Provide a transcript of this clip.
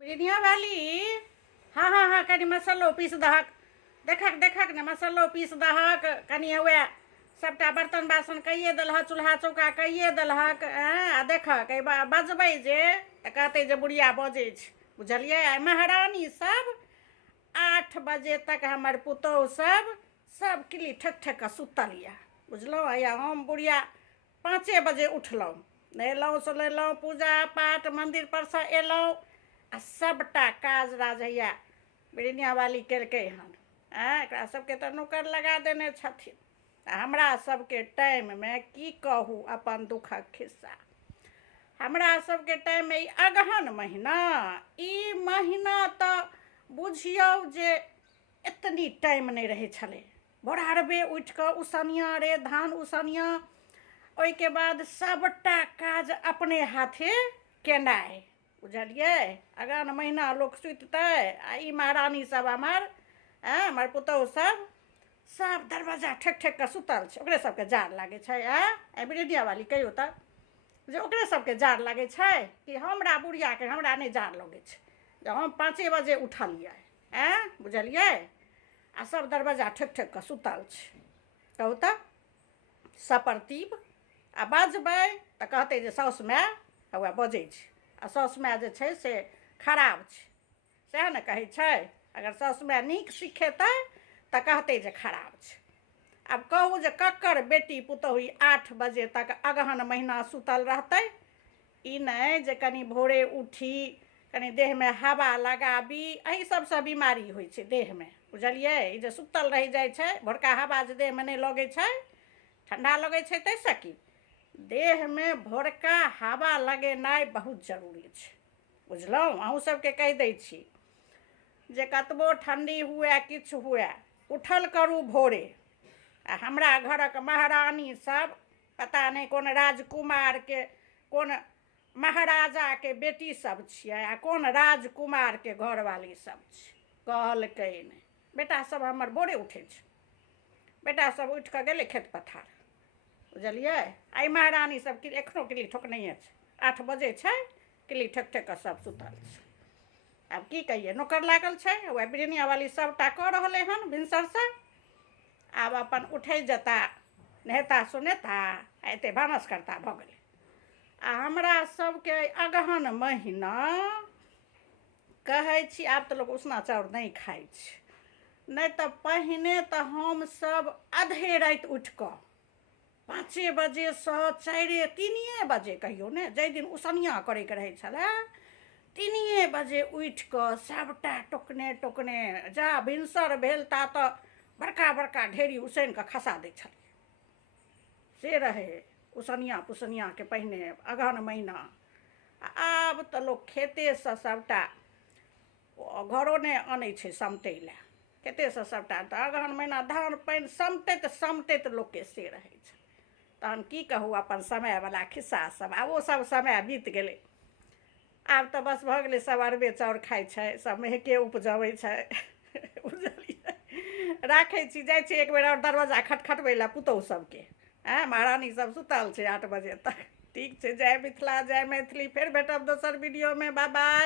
बिरिया वाली। हाँ हाँ हाँ, कनी मसालो पीस दहक। देखक देखक ने मसालो पीस दहक कनी हुए सबटा बर्तन बासन कइए देलहक, चूल्हा चौका कइए देलहक। आ देखक बजबै जे तऽ कहतै जे बुढ़िया बजै छै, बुझलियै। महारानी सब 8 बजे तक हमर पुतौह सब किली ठक ठक कऽ सुतल यऽ, बुझलहुँ। या हम बुढ़िया 5 बजे उठलहुँ, नहेलहुँ सोनेलहुँ, पूजा पाठ मन्दिर पर से एलहुँ आ सबटा काज राज हैया बिरिया वाली केलकै हन। एकरा सबके तऽ नौकर लगा देने छथिन। हमरा सबके टाइममे की कहू अपन दुखक खिस्सा। हमरा सबके टाइममे ई अगहन महीना, ई महीना तऽ बुझियौ जे एतनी टाइम नहि रहै छलै। भोरहरबे उठि कऽ उसनिया रे धान उसनिया, ओहिके बाद सबटा काज अपने हाथे केनाइ, बुझलियै। अगहन महीना लोक सुततै आ ई महारानी सब हमर पुतौह सब दरवाजा ठेक ठेक कऽ सुतल छै। ओकरे सबके जाड़ लागै छै। बिरिया वाली कहियो तऽ जे ओकरे सबके जाड़ लागै छै कि हमरा बुढ़ियाके हमरा नहि जाड़ लगै छै जे हम 5 बजे उठलियै। बुझलियै। आ सब दरवाजा ठेक ठेक कऽ सुतल छै। कहू तऽ सपरतीब आ बजबै तऽ कहतै जे साउस माय हौआ बजै छै। आ साउस माय जे छै से खराब छै, सएह ने कहै छै। अगर साउस माय नीक सिखेतै तऽ कहतै जे खराब छै। आब कहू जे ककर बेटी पुतौह 8 बजे तक अगहन महीना सुतल रहतै। ई नहि जे कनि भोरे उठी कनि देहमे हवा लगाबी, एहि सबसँ बीमारी होइ छै देहमे, बुझलियै। ई जे सुतल रहि जाइ छै, भोरका हवा जे देहमे नहि लगै छै, ठण्डा लगै छै ताहिसँ की देहमे भोरका हवा लगेनाइ बहुत जरूरी छै, बुझलहुँ। अहूँ सबके कहि दै छी जे कतबो ठण्डी हुए किछु हुए उठल करू भोरे। आ हमरा घरक महारानी सब पता नहि कोन राजकुमारके कोन महाराजाके बेटी सब छियै आ कोन राजकुमारके घरवाली सब छै, कहलकै नहि। बेटा सब हमर भोरे उठै छै, बेटा सब उठि कऽ गेलै खेत पथार, बुझलियै। आ ई महारानी सब एखनो किली ठोकने छै। 8 बजे छै, किली ठेक ठेक कऽ सब सुतल छै। आब की कहिए, नौकर लागल छै वएह बिरिया वाली सबटा कऽ रहलै हन भिनसरसँ। आब अपन उठै जेता, नहेता सोनेता आ एते भानस करता भऽ गेलै। आ हमरा सबके अगहन महीना कहै छी आब तऽ लोक उसना चाउर नहि खाइ छै, नहि तऽ पहिने तऽ हमसब आधे राति उठि कऽ 5 बजेसँ 4-3 बजे कहियो ने, जाहि दिन उसनिया करैके रहै छलै 3 बजे उठि कऽ सबटा टोकने टोकने जा भिनसर भेल ता तऽ बड़का बड़का ढेरी उसैन कऽ खसा दै छलियै। से रहै उसनिया पुसनियाके पहिने अगहन महीना। आब तऽ लोक खेतेसँ सबटा घरो नहि अनै छै समतै लए, खेतेसँ सबटा। तऽ अगहन महीना धान पानि समतैत लोकके से रहै छै। तहन की कहू अपन समयवला खिस्सा सब। आब ओ सब समय बीत गेलै। आब तऽ बस भऽ गेलै, सब अरबे चाउर खाइ छै, सब मेहके उपजबै छै, बुझलियै। राखै छी, जाइ छी एक बेर आओर दरवाजा खटखटबै लए पुतौह सबके। महारानी सब सुतल छै 8 बजे तक। ठीक छै, जय मिथिला जय मैथिली। फेर भेटब दोसर वीडियोमे, बाय बाय।